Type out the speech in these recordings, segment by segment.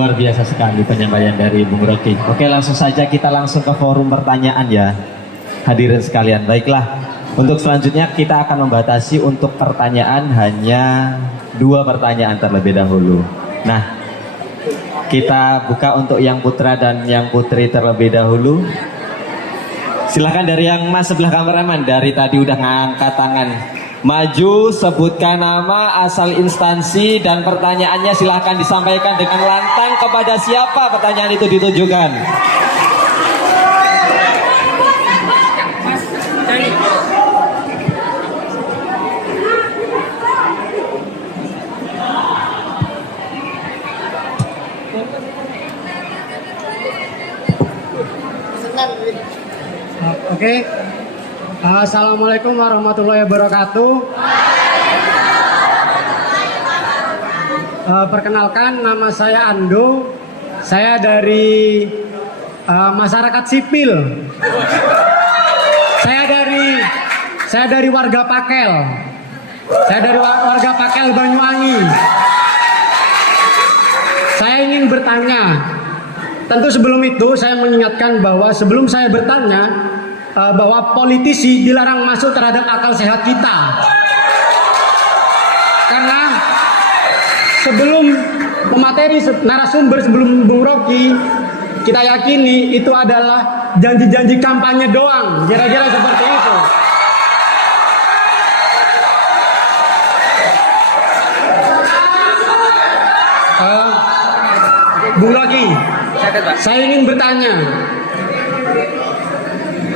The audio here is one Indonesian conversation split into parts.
Luar biasa sekali penyampaian dari Bung Rocky. Oke, langsung saja kita langsung ke forum pertanyaan ya, hadirin sekalian. Baiklah, untuk selanjutnya kita akan membatasi untuk pertanyaan hanya 2 pertanyaan terlebih dahulu. Nah, kita buka untuk yang putra dan yang putri terlebih dahulu. Silahkan dari yang mas sebelah kameraman, dari tadi udah ngangkat tangan. Maju, sebutkan nama, asal instansi, dan pertanyaannya silahkan disampaikan dengan lantang kepada siapa pertanyaan itu ditujukan. Oke. Assalamualaikum warahmatullahi wabarakatuh. Perkenalkan, nama saya Ando. Saya dari masyarakat sipil. Saya dari warga Pakel. Saya dari warga Pakel Banyuwangi. Saya ingin bertanya. Tentu sebelum itu saya mengingatkan bahwa sebelum saya bertanya, bahwa politisi dilarang masuk terhadap akal sehat kita. Karena sebelum pemateri narasumber sebelum Bung Rocky, kita yakini itu adalah janji-janji kampanye doang, kira-kira seperti itu. Bung Rocky, saya ingin bertanya,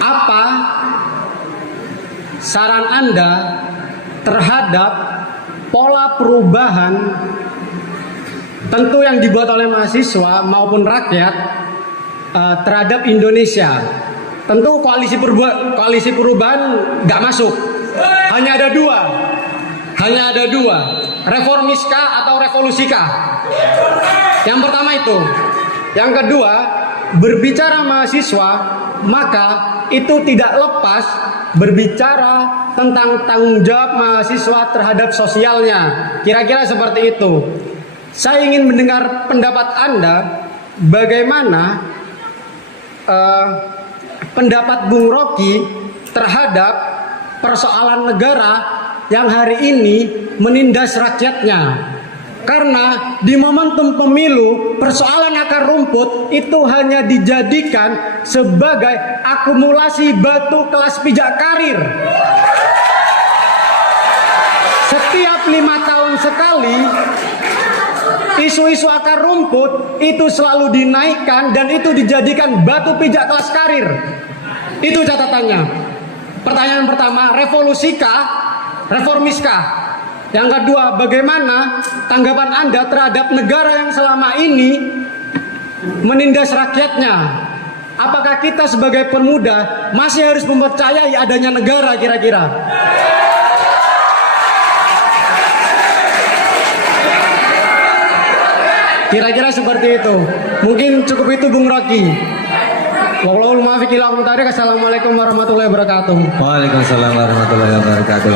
apa saran Anda terhadap pola perubahan tentu yang dibuat oleh mahasiswa maupun rakyat terhadap Indonesia? Tentu koalisi perubahan nggak masuk. Hanya ada dua, reformiskah atau revolusikah? Yang pertama itu. Yang kedua, berbicara mahasiswa, maka itu tidak lepas berbicara tentang tanggung jawab mahasiswa terhadap sosialnya. Kira-kira seperti itu. Saya ingin mendengar pendapat Anda, bagaimana pendapat Bung Rocky terhadap persoalan negara yang hari ini menindas rakyatnya. Karena di momentum pemilu, persoalan akar rumput itu hanya dijadikan sebagai akumulasi batu kelas pijak karir. Setiap 5 tahun sekali, isu-isu akar rumput itu selalu dinaikkan dan itu dijadikan batu pijak kelas karir. Itu catatannya. Pertanyaan pertama, revolusikah, reformiskah? Yang kedua, bagaimana tanggapan Anda terhadap negara yang selama ini menindas rakyatnya? Apakah kita sebagai pemuda masih harus mempercayai adanya negara kira-kira? Kira-kira seperti itu. Mungkin cukup itu Bung Rocky. Wallahul muwaffiq ila aqwamit thoriq. Assalamualaikum warahmatullahi wabarakatuh. Waalaikumsalam warahmatullahi wabarakatuh.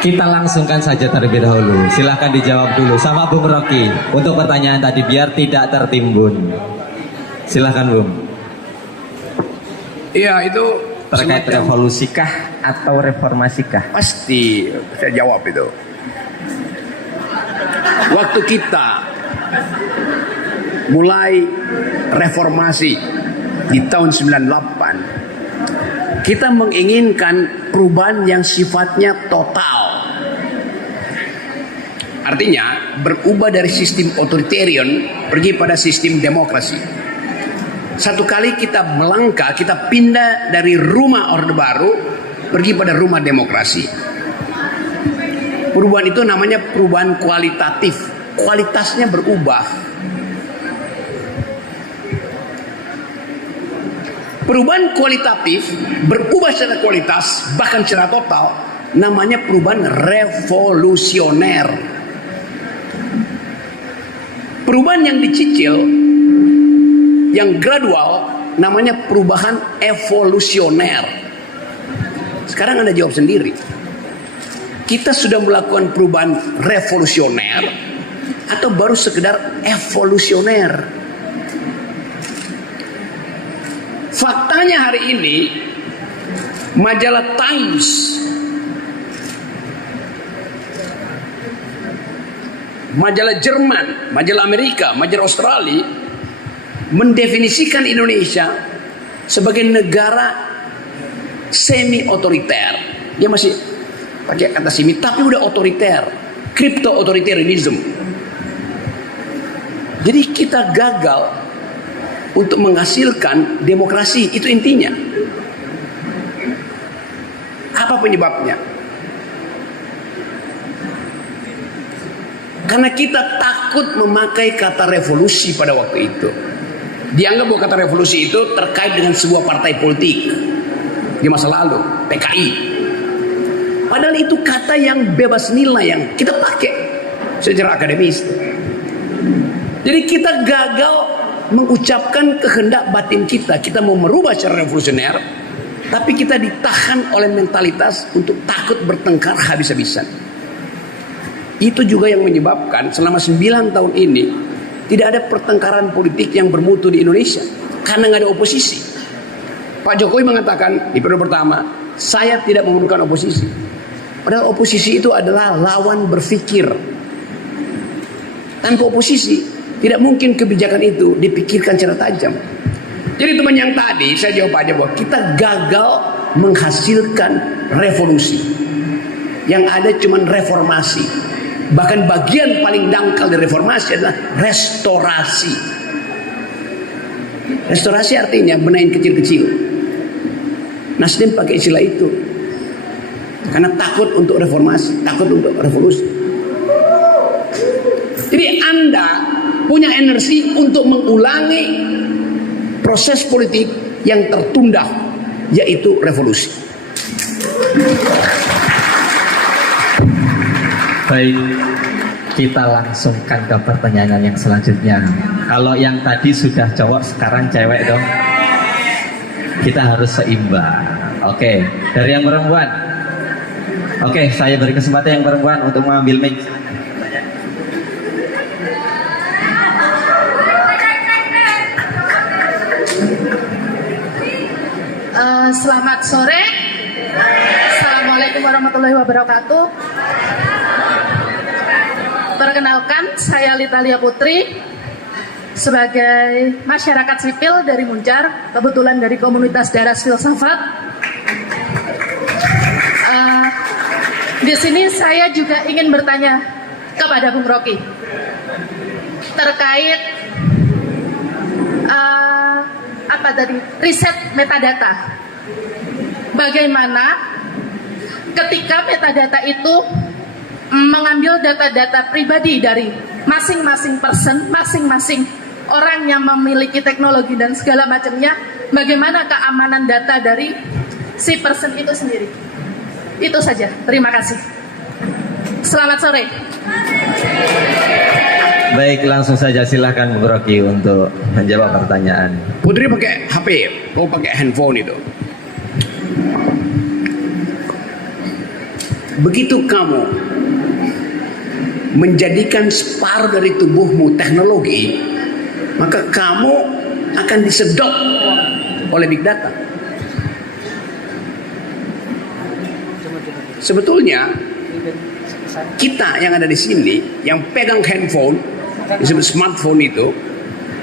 Kita langsungkan saja terlebih dahulu. Silahkan dijawab dulu sama Bung Rocky untuk pertanyaan tadi biar tidak tertimbun. Silahkan Bung. Iya, itu terkait revolusikah atau reformasikah? pasti saya jawab itu. Waktu kita mulai reformasi di tahun 98, kita menginginkan perubahan yang sifatnya total. Artinya berubah dari sistem otoritarian pergi pada sistem demokrasi. Satu kali kita melangkah, kita pindah dari rumah Orde Baru pergi pada rumah demokrasi. Perubahan itu namanya perubahan kualitatif. Kualitasnya berubah. Perubahan kualitatif berubah secara kualitas, bahkan secara total, namanya perubahan revolusioner. Perubahan yang dicicil, yang gradual, namanya perubahan evolusioner. Sekarang Anda jawab sendiri. kita sudah melakukan perubahan revolusioner atau baru sekedar evolusioner. Faktanya hari ini majalah Times, majalah Jerman, majalah Amerika, majalah Australia mendefinisikan Indonesia sebagai negara semi otoriter. Dia masih pakai kata semi, tapi udah otoriter, crypto authoritarianism. Jadi kita gagal untuk menghasilkan demokrasi, itu intinya. Apa penyebabnya? Karena kita takut memakai kata revolusi pada waktu itu. Dianggap bahwa kata revolusi itu terkait dengan sebuah partai politik di masa lalu, PKI. Padahal itu kata yang bebas nilai yang kita pakai secara akademis. Jadi kita gagal mengucapkan kehendak batin kita. Kita mau merubah secara revolusioner, tapi kita ditahan oleh mentalitas untuk takut bertengkar habis-habisan. Itu juga yang menyebabkan selama 9 tahun ini tidak ada pertengkaran politik yang bermutu di Indonesia karena nggak ada oposisi. Pak Jokowi mengatakan di periode pertama, saya tidak memerlukan oposisi. Padahal oposisi itu adalah lawan berpikir. Tanpa oposisi tidak mungkin kebijakan itu dipikirkan secara tajam. Jadi teman yang tadi saya jawab aja bahwa kita gagal menghasilkan revolusi. Yang ada cuma reformasi. Bahkan bagian paling dangkal dari reformasi adalah restorasi. Restorasi artinya benahin kecil-kecil. Nasdem pakai istilah itu karena takut untuk reformasi, takut untuk revolusi. Jadi Anda punya energi untuk mengulangi proses politik yang tertunda, yaitu revolusi. Baik, kita langsungkan ke pertanyaan yang selanjutnya. Kalau yang tadi sudah cowok, sekarang cewek dong. Kita harus seimbang. Oke, dari yang perempuan. Oke, saya beri kesempatan yang perempuan untuk mengambil mic. Selamat sore. Assalamualaikum warahmatullahi wabarakatuh. Perkenalkan, saya Litalia Putri sebagai masyarakat sipil dari Muncar, kebetulan dari komunitas Daras Filsafat. Di sini saya juga ingin bertanya kepada Bung Rocky terkait riset metadata. Bagaimana ketika metadata itu mengambil data-data pribadi dari masing-masing person, masing-masing orang yang memiliki teknologi dan segala macamnya, bagaimana keamanan data dari si person itu sendiri. Itu saja, terima kasih. Selamat sore. Baik, langsung saja silakan Bung Rocky untuk menjawab pertanyaan. Putri pakai HP, mau pakai handphone itu. Begitu kamu menjadikan separuh dari tubuhmu teknologi, maka kamu akan disedot oleh big data. Sebetulnya kita yang ada di sini, yang pegang handphone, disebut smartphone itu,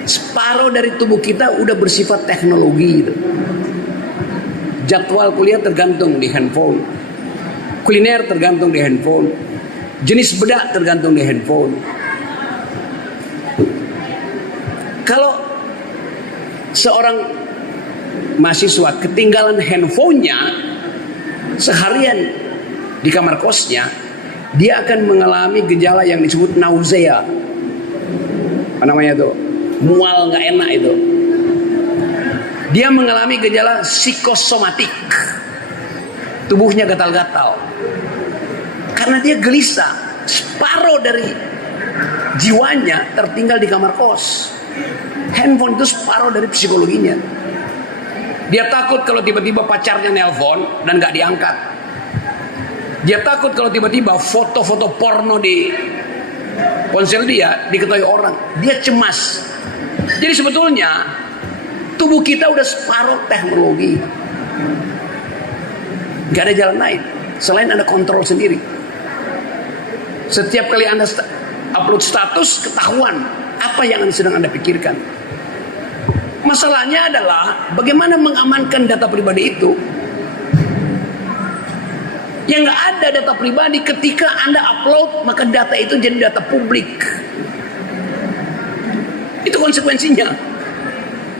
separuh dari tubuh kita udah bersifat teknologi itu. Jadwal kuliah tergantung di handphone, kuliner tergantung di handphone, jenis bedak tergantung di handphone. Kalau seorang mahasiswa ketinggalan handphonenya seharian di kamar kosnya, dia akan mengalami gejala yang disebut nausea. Apa namanya itu? Mual nggak enak itu. Dia mengalami gejala psikosomatik. Tubuhnya gatal-gatal. Karena dia gelisah. Separuh dari jiwanya tertinggal di kamar kos. Handphone itu separuh dari psikologinya. Dia takut kalau tiba-tiba pacarnya nelpon dan gak diangkat. Dia takut kalau tiba-tiba foto-foto porno di ponsel dia diketahui orang. Dia cemas. Jadi sebetulnya tubuh kita udah separuh teknologi. Gak ada jalan lain selain Anda kontrol sendiri. Setiap kali Anda upload status, ketahuan apa yang sedang Anda pikirkan. Masalahnya adalah bagaimana mengamankan data pribadi itu. Yang nggak ada data pribadi, ketika Anda upload maka data itu jadi data publik. Itu konsekuensinya.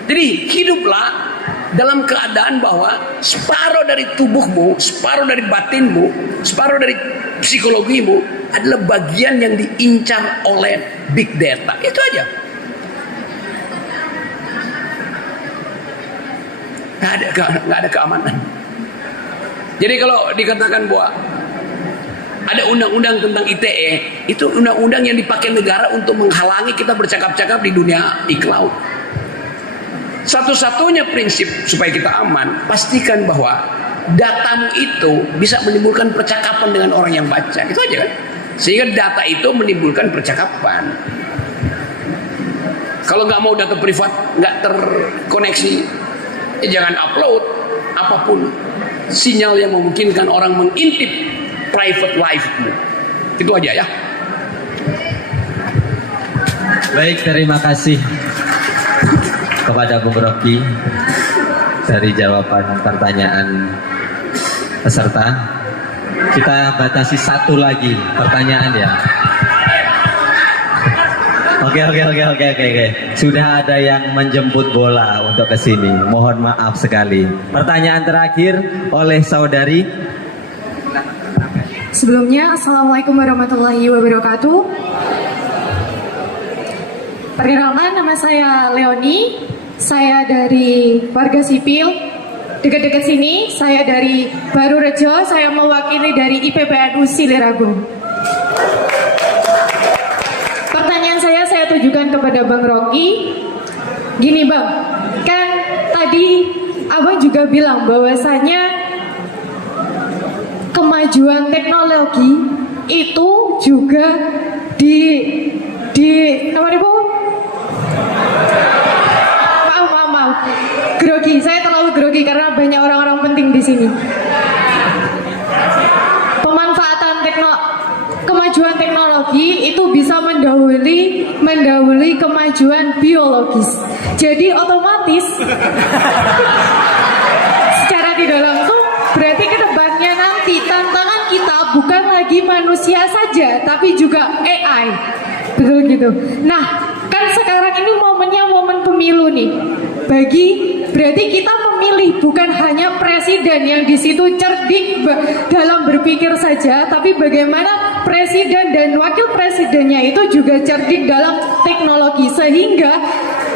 Jadi hiduplah dalam keadaan bahwa separuh dari tubuhmu, separuh dari batinmu, separuh dari psikologimu adalah bagian yang diincar oleh big data. Itu aja. Nggak ada keamanan. Jadi kalau dikatakan bahwa ada undang-undang tentang ITE, itu undang-undang yang dipakai negara untuk menghalangi kita bercakap-cakap di dunia e-cloud. Satu-satunya prinsip supaya kita aman, pastikan bahwa datamu itu bisa menimbulkan percakapan dengan orang yang baca. Itu aja kan? Sehingga data itu menimbulkan percakapan. Kalau nggak mau data privat, nggak terkoneksi, jangan upload apapun sinyal yang memungkinkan orang mengintip private life-mu. Itu aja ya. Baik, terima kasih kepada Bung Rocky dari jawaban pertanyaan peserta. Kita batasi satu lagi pertanyaan ya. Oke. Sudah ada yang menjemput bola untuk ke sini. Mohon maaf sekali. Pertanyaan terakhir oleh saudari. Sebelumnya, Assalamualaikum warahmatullahi wabarakatuh. Perkenalkan, nama saya Leoni. Saya dari warga sipil. Dekat-dekat sini, saya dari Baru Rejo. Saya mewakili dari IPPNU Siliragung. Pertanyaan saya tujukan kepada Bang Rocky. Gini Bang, kan tadi Abang juga bilang bahwasanya kemajuan teknologi itu juga di apa nih Bu? Maaf. Grogi, saya terlalu grogi karena banyak orang-orang penting di sini. Kemajuan teknologi itu bisa mendahului kemajuan biologis. Jadi otomatis secara tidak langsung berarti kedepannya nanti tantangan kita bukan lagi manusia saja, tapi juga AI. Betul gitu. Nah, kan sekarang ini momennya momen pemilu nih. Berarti kita memilih bukan hanya presiden yang di situ cerdik dalam berpikir saja, tapi bagaimana presiden dan wakil presidennya itu juga cerdik dalam teknologi, sehingga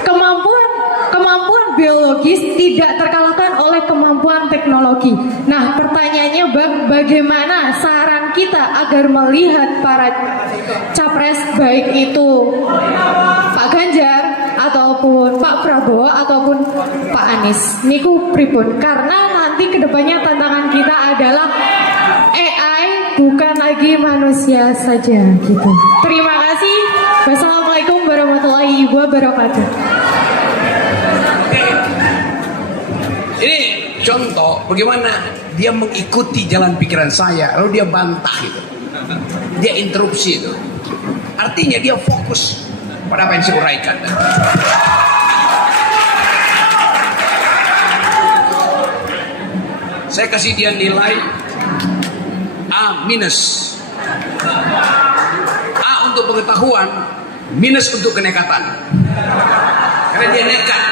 kemampuan biologis tidak terkalahkan oleh kemampuan teknologi. Nah, pertanyaannya Bang, bagaimana saran kita agar melihat para capres, baik itu Pak Ganjar ataupun Pak Prabowo ataupun Pak Anies, niku pripun? Karena nanti kedepannya tantangan kita adalah AI, bukan lagi manusia saja gitu. Terima kasih. Wassalamualaikum warahmatullahi wabarakatuh. Ini contoh bagaimana dia mengikuti jalan pikiran saya, lalu dia bantah gitu. Dia interupsi itu. Artinya dia fokus pada apa yang saya uraikan. Saya kasih dia nilai A minus. A untuk pengetahuan, minus untuk kenekatan. Karena dia nekat,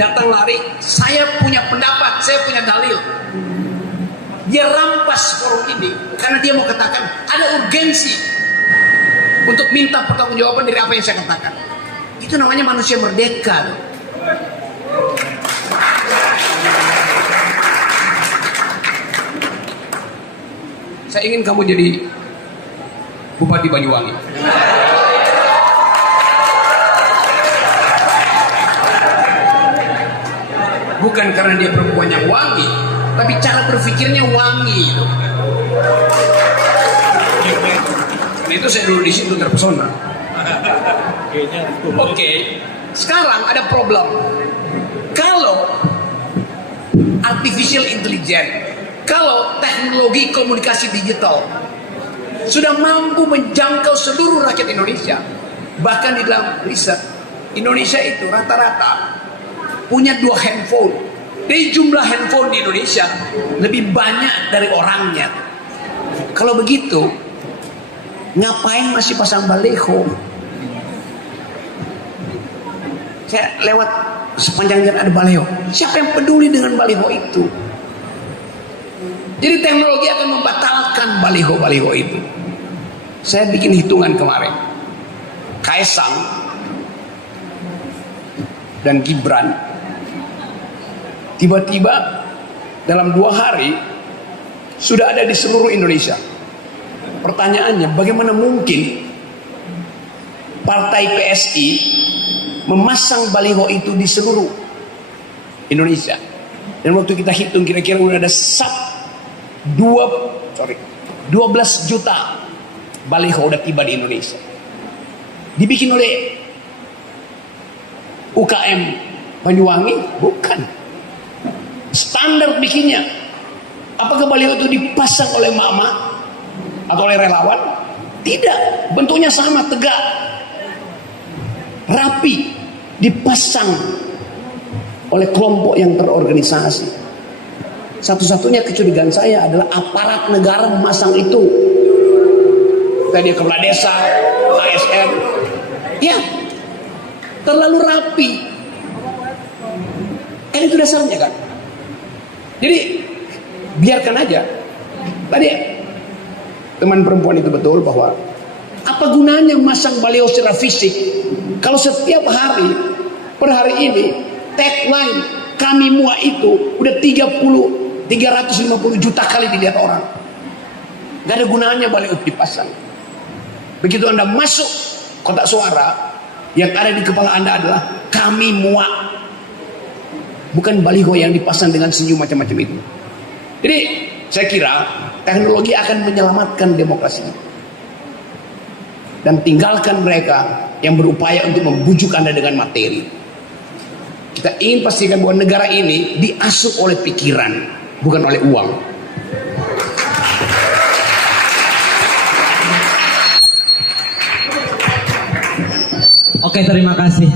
datang lari. Saya punya pendapat, saya punya dalil. Dia rampas forum ini karena dia mau katakan ada urgensi untuk minta pertanggungjawaban dari apa yang saya katakan. Itu namanya manusia merdeka. Saya ingin kamu jadi Bupati Banyuwangi. Bukan karena dia perempuan yang wangi, tapi cara berpikirnya wangi. Karena itu saya dulu di situ terpesona. Oke, sekarang ada problem. Kalau artificial intelligence, kalau teknologi komunikasi digital sudah mampu menjangkau seluruh rakyat Indonesia, bahkan di dalam riset Indonesia itu rata-rata punya 2 handphone. Dari jumlah handphone di Indonesia lebih banyak dari orangnya. Kalau begitu, ngapain masih pasang baliho? Saya lewat sepanjang jalan ada baliho. Siapa yang peduli dengan baliho itu? Jadi teknologi akan membatalkan baliho-baliho itu. Saya bikin hitungan kemarin. Kaisang dan Gibran tiba-tiba dalam 2 hari sudah ada di seluruh Indonesia. Pertanyaannya, bagaimana mungkin partai PSI memasang baliho itu di seluruh Indonesia? Dan waktu kita hitung kira-kira udah ada 12 juta baliho udah tiba di Indonesia. Dibikin oleh UKM Banyuwangi? Bukan. Standar bikinnya. Apakah baliho itu dipasang oleh mama atau oleh relawan? Tidak. Bentuknya sama, tegak, rapi, dipasang oleh kelompok yang terorganisasi. Satu-satunya kecurigaan saya adalah aparat negara memasang itu. Tadi kepala desa, ASN, ya terlalu rapi. Kan itu dasarnya kan. Jadi biarkan aja. Tadi teman perempuan itu betul bahwa apa gunanya memasang baliho secara fisik kalau setiap hari per hari ini tagline kami mua itu udah 350 juta kali dilihat orang. Gak ada gunanya baliho itu dipasang. Begitu Anda masuk kotak suara, yang ada di kepala Anda adalah kami mua. Bukan baliho yang dipasang dengan senyum macam-macam itu. Jadi saya kira teknologi akan menyelamatkan demokrasi. Dan tinggalkan mereka yang berupaya untuk membujuk Anda dengan materi. Kita ingin pastikan bahwa negara ini diasuh oleh pikiran, bukan oleh uang. Oke, terima kasih.